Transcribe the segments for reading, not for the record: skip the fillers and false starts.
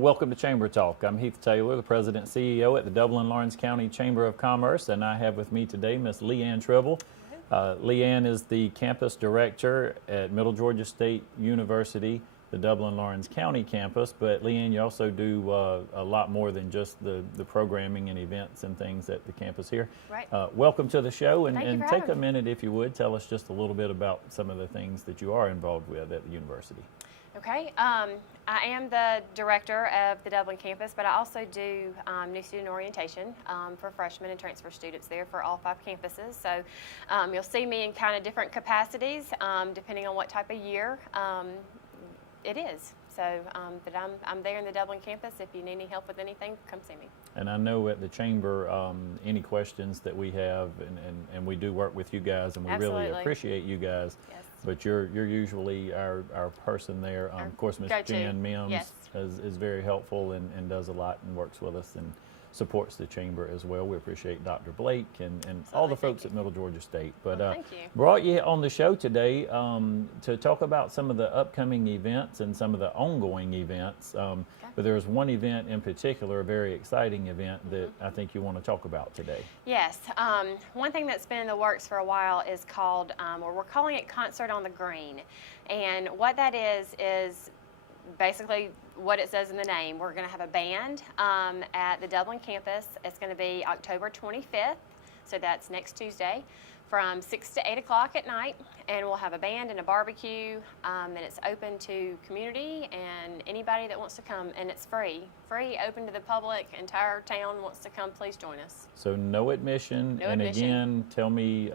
Welcome to Chamber Talk. I'm Heath Taylor, the President and CEO at the Dublin-Lawrence County Chamber of Commerce, and I have with me today Ms. Leigh-Ann Tribble. Leigh-Ann is the campus director at Middle Georgia State University, the Dublin-Lawrence County campus, but Leigh-Ann, you also do a lot more than just the programming and events and things at the campus here. Right. Welcome to the show, and take a me. minute, if you would, tell us just a little bit about some of the things that you are involved with at the university. Okay. I am the director of the Dublin campus, but I also do new student orientation for freshmen and transfer students there for all 5 campuses. So you'll see me in kind of different capacities depending on what type of year it is. So, but I'm there in the Dublin campus. If you need any help with anything, come see me. And I know at the Chamber, any questions that we have, and we do work with you guys, and we Absolutely. really appreciate you guys. Yes. But you're usually our person there. Of course, Ms. Jan Mims Yes. is very helpful and does a lot and works with us and supports the Chamber as well. We appreciate Dr. Blake and all the folks at Middle Georgia State. But thank you. Brought you on the show today to talk about some of the upcoming events and some of the ongoing events. But there's one event in particular, a very exciting event that I think you want to talk about today. Yes. One thing that's been in the works for a while is called, or we're calling it Concert on the Green. And what that is basically what it says in the name. We're going to have a band at the Dublin campus. It's going to be October 25th, so that's next Tuesday, from 6 to 8 o'clock at night, and we'll have a band and a barbecue, and it's open to community and anybody that wants to come, and it's free, open to the public. Entire town wants to come. Please join us. So no admission. No and admission. Again, tell me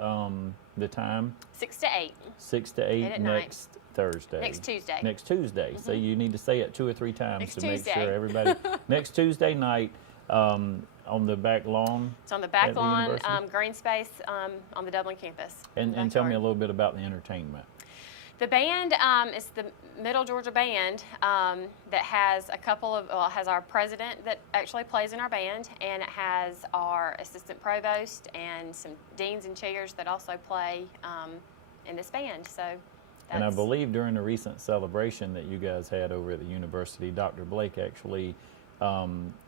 the time. 6 to 8. 6 to 8 at next Thursday. Next Tuesday. Next Tuesday. So you need to say it 2 or 3 times Next to Tuesday. make sure everybody. Next Tuesday night on the back lawn. It's on the back at the lawn, university? green space on the Dublin campus. And tell me a little bit about the entertainment. The band is the Middle Georgia Band that has a couple of, well, it has our president that actually plays in our band, and it has our assistant provost and some deans and chairs that also play in this band. So. And I believe during the recent celebration that you guys had over at the university, Dr. Blake actually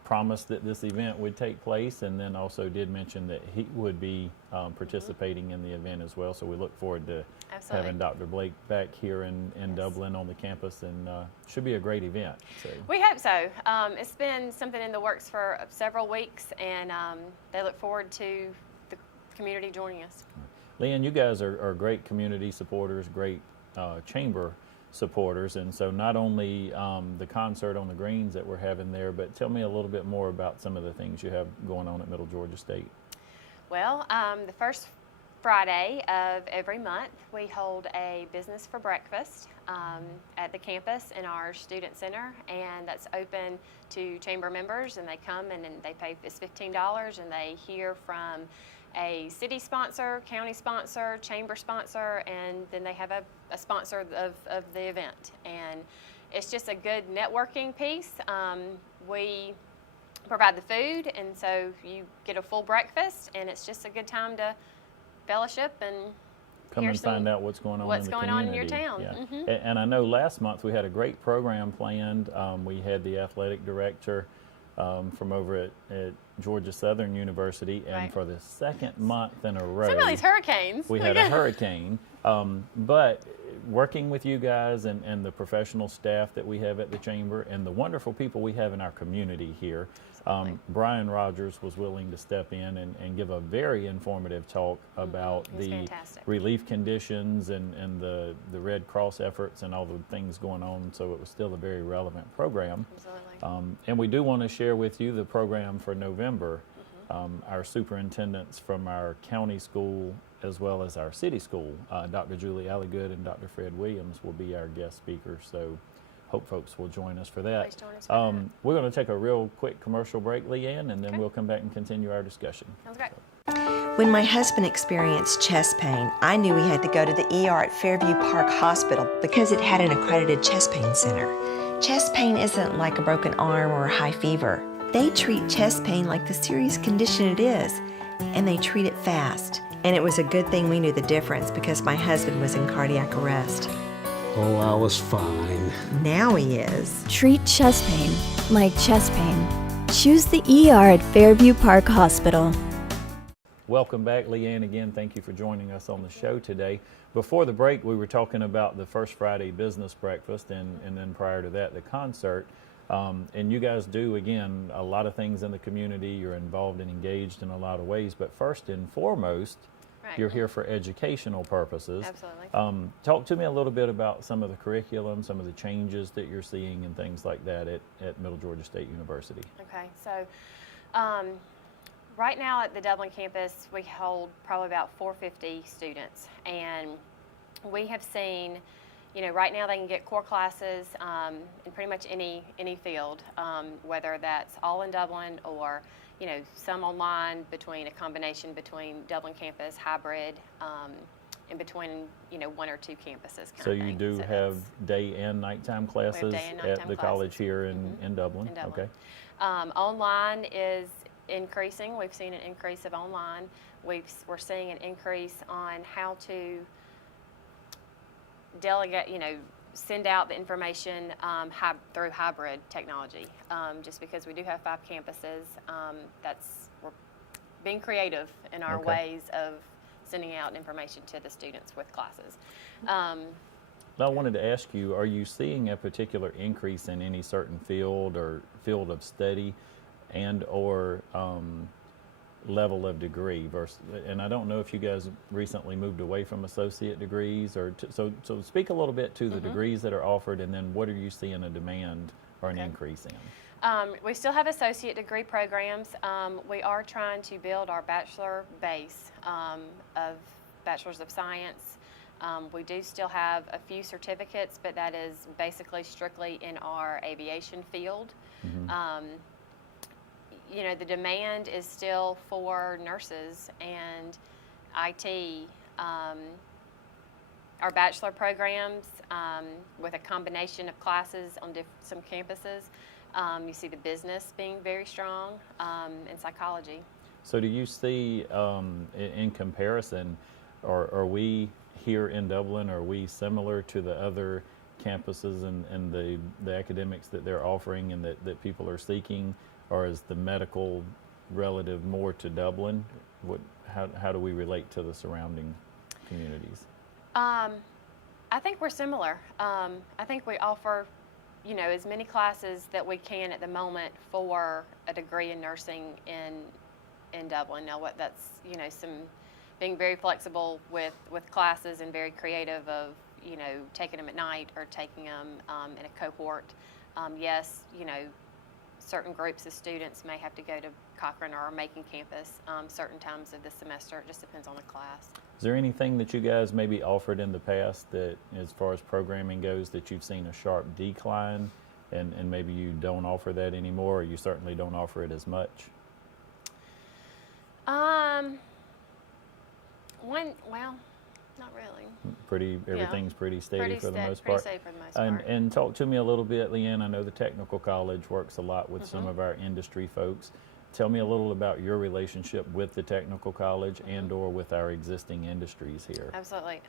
promised that this event would take place, and then also did mention that he would be participating in the event as well. So we look forward to having Dr. Blake back here in Dublin on the campus, and should be a great event. So. We hope so. It's been something in the works for several weeks, and they look forward to the community joining us. Leigh-Ann, you guys are great community supporters, great chamber supporters, and so not only the concert on the greens that we're having there, but tell me a little bit more about some of the things you have going on at Middle Georgia State. Well, the first Friday of every month we hold a business for breakfast at the campus in our student center, and that's open to chamber members, and they come and they pay, it's $15, and they hear from a city sponsor, county sponsor, chamber sponsor, and then they have a sponsor of the event. And it's just a good networking piece. We provide the food, and so you get a full breakfast, and it's just a good time to fellowship and come and find out what's going on in the community. on in your town. Yeah. Mm-hmm. And I know last month we had a great program planned. We had the athletic director from over at Georgia Southern University, and for the second month in a row, some of these hurricanes, we had a hurricane. But working with you guys and the professional staff that we have at the Chamber and the wonderful people we have in our community here, Brian Rogers was willing to step in and give a very informative talk about the relief conditions and the Red Cross efforts and all the things going on. So it was still a very relevant program. Absolutely. And we do want to share with you the program for November. Our superintendents from our county school as well as our city school, Dr. Julie Alligood and Dr. Fred Williams, will be our guest speakers. So hope folks will join us for that. Please join us for that. We're going to take a real quick commercial break, Leigh-Ann, and then we'll come back and continue our discussion. Sounds great. When my husband experienced chest pain, I knew he had to go to the ER at Fairview Park Hospital because it had an accredited chest pain center. Chest pain isn't like a broken arm or a high fever. They treat chest pain like the serious condition it is, and they treat it fast. And it was a good thing we knew the difference because my husband was in cardiac arrest. Oh, I was fine. Now he is. Treat chest pain like chest pain, choose the ER at Fairview Park Hospital. Welcome back, Leigh-Ann. Again, thank you for joining us on the show today. Before the break, we were talking about the First Friday Business Breakfast, and then prior to that, the concert. And you guys do, again, a lot of things in the community. You're involved and engaged in a lot of ways. But first and foremost, Right. you're here for educational purposes. Absolutely. Talk to me a little bit about some of the curriculum, some of the changes that you're seeing and things like that at Middle Georgia State University. Okay, so right now at the Dublin campus, we hold probably about 450 students, and we have seen, right now they can get core classes in pretty much any field, whether that's all in Dublin or, some online, between a combination between Dublin campus, hybrid, in between, one or two campuses. So you do have day and nighttime classes day and at nighttime the classes. college here in Dublin? In Dublin. Okay. Online is increasing. We've seen an increase of online. We're seeing an increase on how to delegate, send out the information through hybrid technology. Just because we do have 5 campuses, we're being creative in our Okay. ways of sending out information to the students with classes. I wanted to ask you, are you seeing a particular increase in any certain field or field of study and or level of degree versus, and I don't know if you guys recently moved away from associate degrees or so speak a little bit to the degrees that are offered, and then what are you seeing a demand or an increase in? We still have associate degree programs. We are trying to build our bachelor base of bachelors of science. We do still have a few certificates, but that is basically strictly in our aviation field. The demand is still for nurses and IT. Our bachelor programs, with a combination of classes on some campuses, you see the business being very strong, and psychology. So do you see, in comparison, are we here in Dublin, are we similar to the other campuses and the academics that they're offering and that people are seeking, or is the medical relative more to Dublin? How do we relate to the surrounding communities? I think we're similar. I think we offer, as many classes that we can at the moment for a degree in nursing in Dublin. Now, what that's, some being very flexible with classes and very creative of, taking them at night or taking them in a cohort. Yes, certain groups of students may have to go to Cochrane or our Macon campus certain times of the semester. It just depends on the class. Is there anything that you guys maybe offered in the past that, as far as programming goes, that you've seen a sharp decline and maybe you don't offer that anymore, or you certainly don't offer it as much? Not really. Everything's pretty steady for the most part. Pretty steady for the most part. And talk to me a little bit, Leigh-Ann. I know the technical college works a lot with some of our industry folks. Tell me a little about your relationship with the technical college and or with our existing industries here. Absolutely.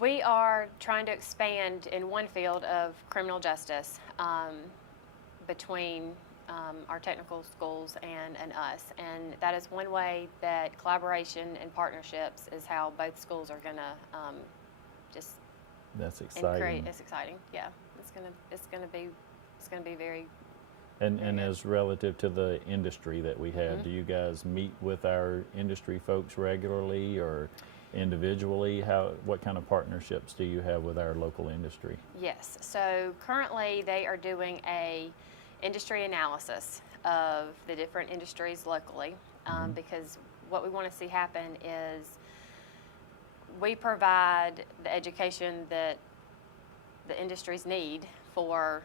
We are trying to expand in one field of criminal justice between our technical schools and us. And that is one way that collaboration and partnerships is how both schools are going to just That's exciting. It's exciting. Yeah, it's going to be very. And as relative to the industry that we have, do you guys meet with our industry folks regularly or individually? What kind of partnerships do you have with our local industry? Yes. So currently they are doing a industry analysis of the different industries locally, because what we want to see happen is we provide the education that the industries need for,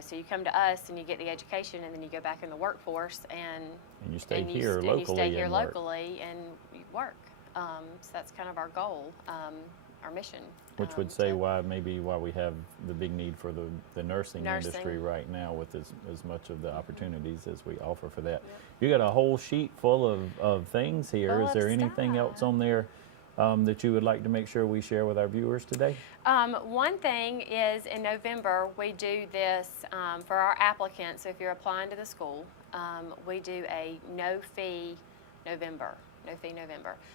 so you come to us and you get the education and then you go back in the workforce and you stay and here locally. And you stay here and work. locally and you work. So that's kind of our goal, our mission. Which would say why we have the big need for the nursing industry right now with as much of the opportunities as we offer for that. You got a whole sheet full of things here. Full Is there of anything stuff. else on there that you would like to make sure we share with our viewers today? One thing is in November, we do this for our applicants. So if you're applying to the school, we do a no fee November.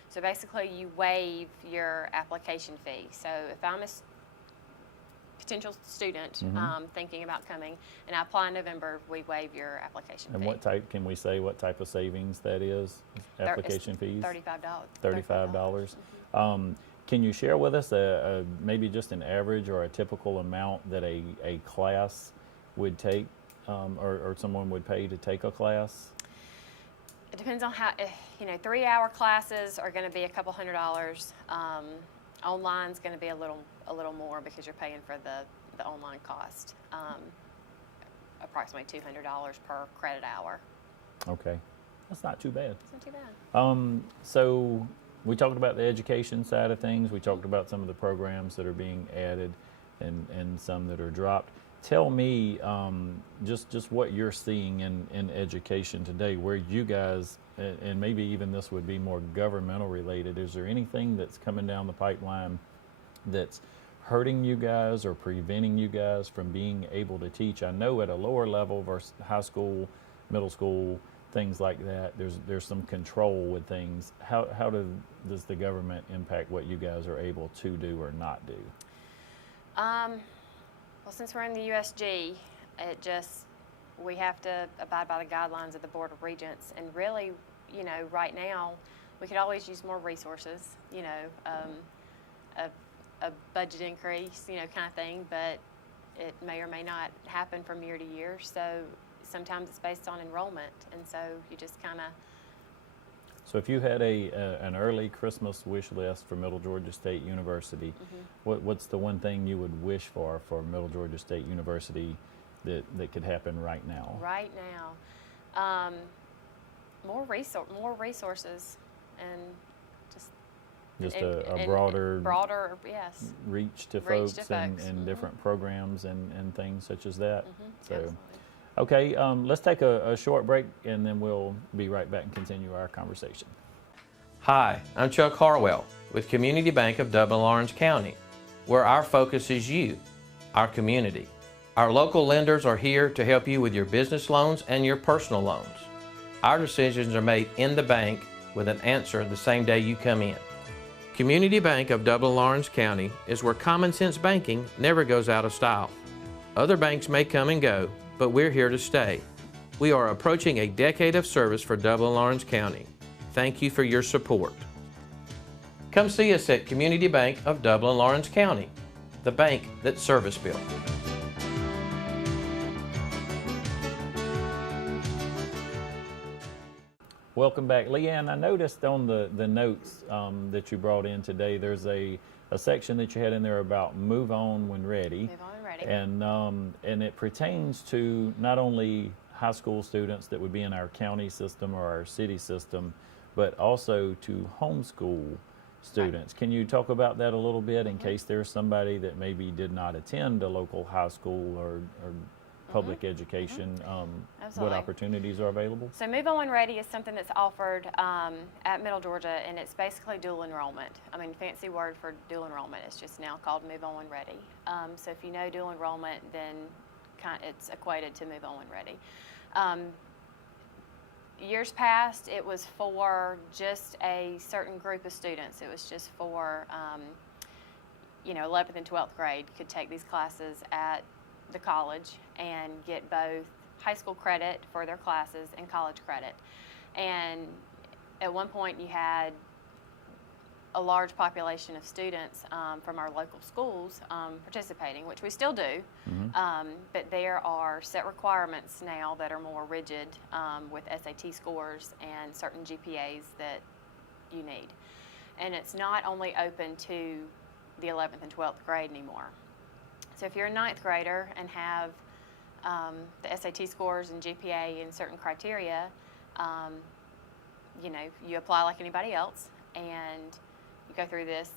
So basically you waive your application fee. So if I'm a potential student thinking about coming and I apply in November, we waive your application And fee. what type, can we say what type of savings that is? Application fees? $35. $35. Can you share with us maybe just an average or a typical amount that a class would take or someone would pay to take a class? It depends on how, 3-hour classes are going to be a couple $100. Online's going to be a little more because you're paying for the online cost. Approximately $200 per credit hour. Okay, that's not too bad. It's not too bad. So we talked about the education side of things. We talked about some of the programs that are being added and some that are dropped. Tell me just what you're seeing in education today, where you guys, and maybe even this would be more governmental related, is there anything that's coming down the pipeline that's hurting you guys or preventing you guys from being able to teach? I know at a lower level versus high school, middle school, things like that, there's some control with things. How does the government impact what you guys are able to do or not do? Well, since we're in the USG, we have to abide by the guidelines of the Board of Regents. And really, right now, we could always use more resources, a budget increase, kind of thing, but it may or may not happen from year to year. So sometimes it's based on enrollment. And so you just kind of... So if you had an early Christmas wish list for Middle Georgia State University, what's the one thing you would wish for Middle Georgia State University that could happen right now? Right now, more resources and just a broader yes, reach to Reach folks to and folks. different programs and things such as that. So. Absolutely. Okay, let's take a short break and then we'll be right back and continue our conversation. Hi, I'm Chuck Harwell with Community Bank of Dublin-Lawrence County, where our focus is you, our community. Our local lenders are here to help you with your business loans and your personal loans. Our decisions are made in the bank with an answer the same day you come in. Community Bank of Dublin-Lawrence County is where common sense banking never goes out of style. Other banks may come and go, but we're here to stay. We are approaching a decade of service for Dublin-Lawrence County. Thank you for your support. Come see us at Community Bank of Dublin-Lawrence County, the bank that's service-built. Welcome back. Leigh-Ann, I noticed on the notes that you brought in today, there's a section that you had in there about move on when ready. Move on when ready. And it pertains to not only high school students that would be in our county system or our city system, but also to homeschool students. Right. Can you talk about that a little bit in case there's somebody that maybe did not attend a local high school or public education, what opportunities are available? So Move On When Ready is something that's offered at Middle Georgia, and it's basically dual enrollment. I mean, fancy word for dual enrollment. It's just now called Move On When Ready. So if you know dual enrollment, then it's equated to Move On When Ready. Years past, it was for just a certain group of students. It was just for, 11th and 12th grade could take these classes at the college and get both high school credit for their classes and college credit. And at one point you had a large population of students from our local schools participating, which we still do, but there are set requirements now that are more rigid with SAT scores and certain GPAs that you need. And it's not only open to the 11th and 12th grade anymore. So if you're a 9th grader and have the SAT scores and GPA and certain criteria, you apply like anybody else, and you go through this.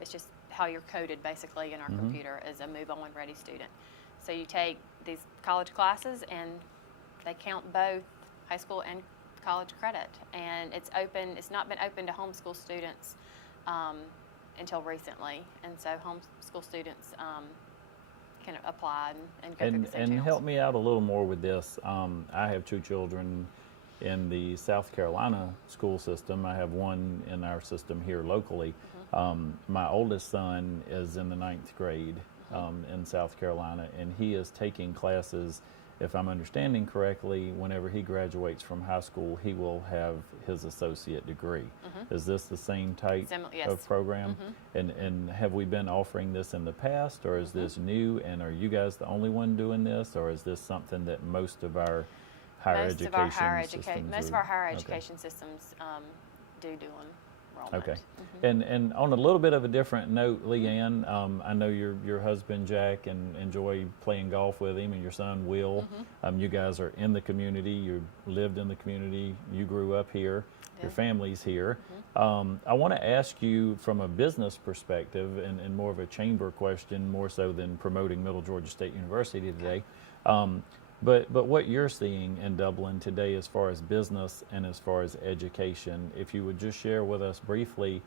It's just how you're coded basically in our computer as a Move On When Ready student. So you take these college classes, and they count both high school and college credit. And it's open. It's not been open to homeschool students until recently, and so homeschool students can apply and go through the same And channels. help me out a little more with this. I have 2 children in the South Carolina school system. I have one in our system here locally. My oldest son is in the 9th grade in South Carolina, and he is taking classes, if I'm understanding correctly, whenever he graduates from high school, he will have his associate degree. Is this the same type Yes. of program? And have we been offering this in the past, or is this new? And are you guys the only one doing this, or is this something that most of our higher Most education of our higher systems most of are- our higher okay. education systems do enrollment. Okay. And on a little bit of a different note, Leigh-Ann, I know your husband Jack and enjoy playing golf with him, and your son Will. You guys are in the community. You lived in the community. You grew up here. Your family's here. I want to ask you from a business perspective, and more of a chamber question, more so than promoting Middle Georgia State University today. But what you're seeing in Dublin today as far as business and as far as education, if you would just share with us briefly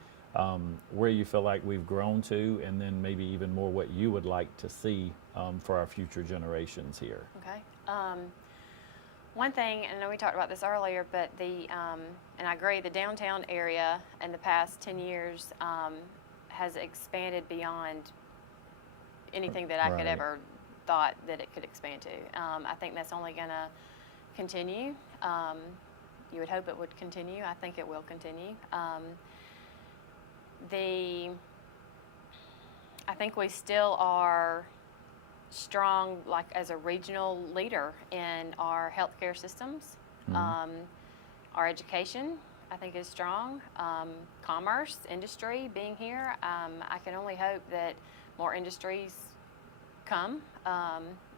where you feel like we've grown to, and then maybe even more what you would like to see for our future generations here. Okay. One thing, and I know we talked about this earlier, but and I agree, the downtown area in the past 10 years has expanded beyond anything that I could Right. ever thought that it could expand to. I think that's only going to continue. You would hope it would continue. I think it will continue. I think we still are strong, like as a regional leader in our healthcare systems. Our education, I think, is strong. Commerce, industry, being here, I can only hope that more industries come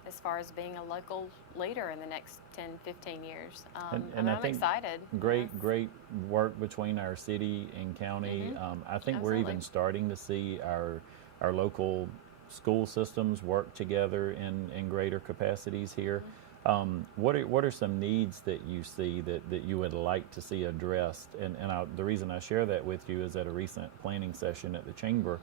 as far as being a local leader in the next 10, 15 years. And I I'm think excited. Great work between our city and county. I think we're even Absolutely. starting to see our local school systems work together in greater capacities here. What are some needs that you see that you would like to see addressed? And the reason I share that with you is at a recent planning session at the Chamber,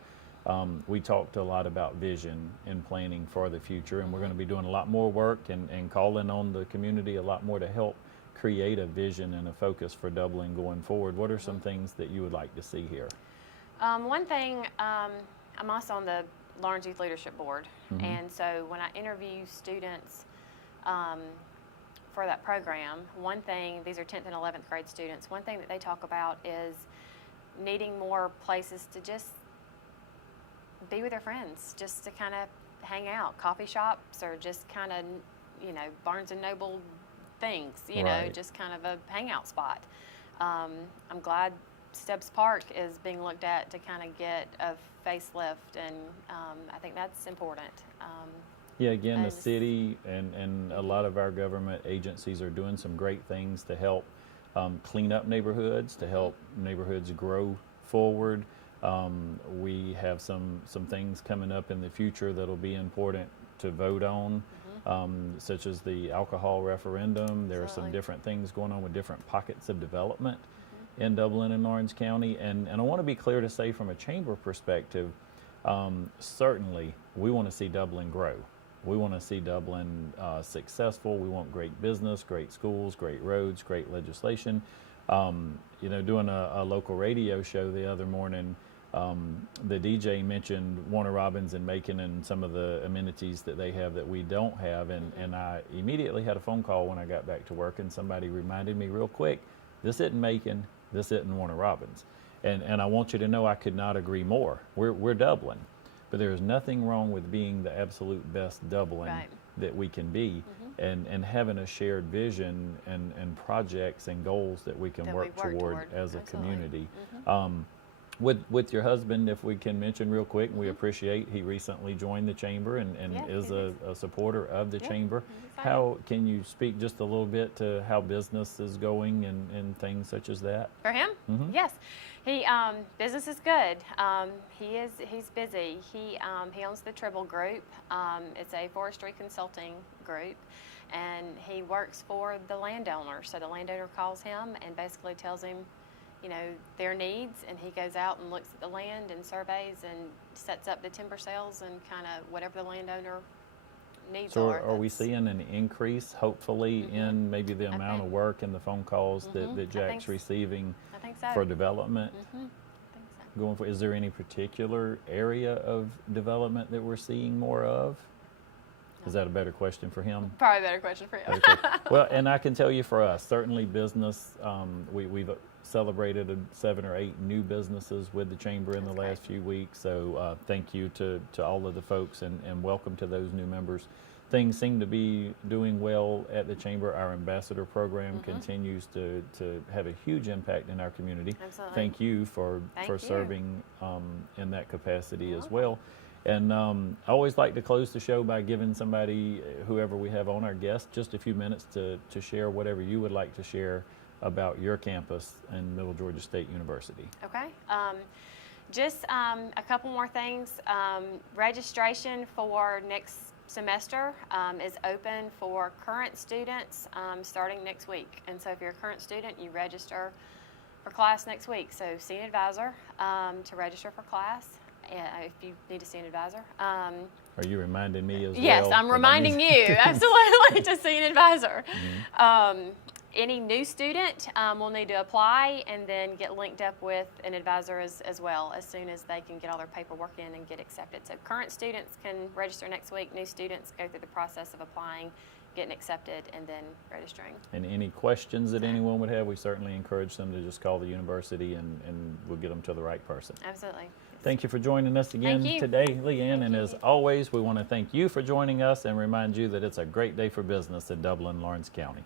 we talked a lot about vision and planning for the future, and we're going to be doing a lot more work and calling on the community a lot more to help create a vision and a focus for Dublin going forward. What are some things that you would like to see here? One thing, I'm also on the Lawrence Youth Leadership Board, and so when I interview students for that program, one thing, these are 10th and 11th grade students, one thing that they talk about is needing more places to just be with their friends, just to kind of hang out, coffee shops, or just kind of, Barnes and Noble things, Right. just kind of a hangout spot. I'm glad Stubbs Park is being looked at to kind of get a facelift, and I think that's important. Yeah, again, the As- city and a lot of our government agencies are doing some great things to help clean up neighborhoods, to help neighborhoods grow forward. We have some things coming up in the future that'll be important to vote on, such as the alcohol referendum. There are some Absolutely. different things going on with different pockets of development in Dublin and Orange County. And I want to be clear to say, from a chamber perspective, certainly we want to see Dublin grow. We want to see Dublin successful. We want great business, great schools, great roads, great legislation. Doing a local radio show the other morning, the DJ mentioned Warner Robins and Macon and some of the amenities that they have that we don't have. And I immediately had a phone call when I got back to work, and somebody reminded me real quick, this isn't Macon, this isn't Warner Robins. And I want you to know I could not agree more. We're Dublin. But there is nothing wrong with being the absolute best Dublin Right. that we can be, and having a shared vision and projects and goals that we can That we work work toward toward. as a Absolutely. community. With your husband, if we can mention real quick, we appreciate he recently joined the chamber and Yeah, is he a supporter of the Yeah, chamber. he's excited. How can you speak just a little bit to how business is going and things such as that? For him? Yes. He business is good. He's busy. He owns the Tribble group. It's a forestry consulting group, and he works for the landowner. So the landowner calls him and basically tells him, their needs, and he goes out and looks at the land and surveys and sets up the timber sales and kind of whatever the landowner needs So are. are we seeing an increase, hopefully, in maybe the amount of think- work and the phone calls that think Jack's so. receiving I think so. for development? I think so. Going for, is there any particular area of development that we're seeing more of? Is that a better question for him? Probably a better question for you. Okay. Well, and I can tell you for us, certainly business, we've celebrated 7 or 8 new businesses with the Chamber in the last few weeks. So thank you to all of the folks, and welcome to those new members. Things seem to be doing well at the Chamber. Our ambassador program continues to have a huge impact in our community. Absolutely. Thank you for Thank you. serving in that capacity as well. And I always like to close the show by giving somebody, whoever we have on our guest, just a few minutes to share whatever you would like to share about your campus and Middle Georgia State University. Okay. Just a couple more things. Registration for next semester is open for current students starting next week. And so if you're a current student, you register for class next week. So see an advisor to register for class. If you need to see an advisor. Are you reminding me as well? Yes, I'm reminding you, absolutely, to see an advisor. Any new student will need to apply and then get linked up with an advisor as well as soon as they can get all their paperwork in and get accepted. So current students can register next week. New students go through the process of applying, getting accepted, and then registering. And any questions that anyone would have, we certainly encourage them to just call the university and we'll get them to the right person. Absolutely. Thank you for joining us again today, Leigh-Ann. And as always, we want to thank you for joining us and remind you that it's a great day for business in Dublin, Lawrence County.